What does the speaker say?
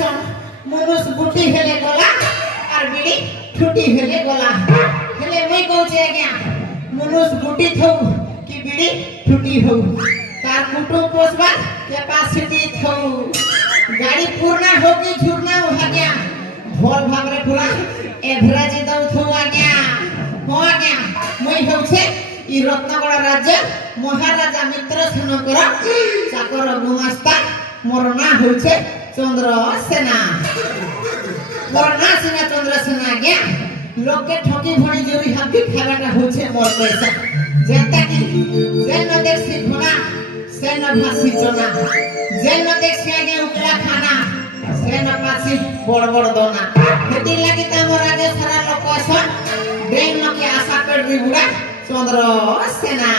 कहेसन मनुष बुटी हेले गला और बिड़ी ठुटी हेले गला हेले मुई कहूचे आज्ञा मनुष बुटी थौ कि बिड़ी ठुटी हो तार कुटुम पोसबा कैपेसिटी थौ गाड़ी पूर्ण हो कि झुरना हो आज्ञा भोल भागरे पूरा एवरेज दौ थौ आज्ञा हो आज्ञा मुई होउछे ई रत्नगड़ राज्य महाराजा मित्रसेनकर चाकर गुमास्ता मोर ना होउछे चंद्रसेना मोर ना सेना चंद्रसेना आज्ञा लोग के ठकी भणी जोरी हबी खावाटा होउछे मोर पैसा जेता कि जे न देखसी घोड़ा से न भासी चना जे न देखसी आज्ञा उकला खाना से न पासी बड़ बड़ दोना हेती लागि त मोर राजा सारा लोक असन बेन के आशा कर बुड़ा चंद्रसेना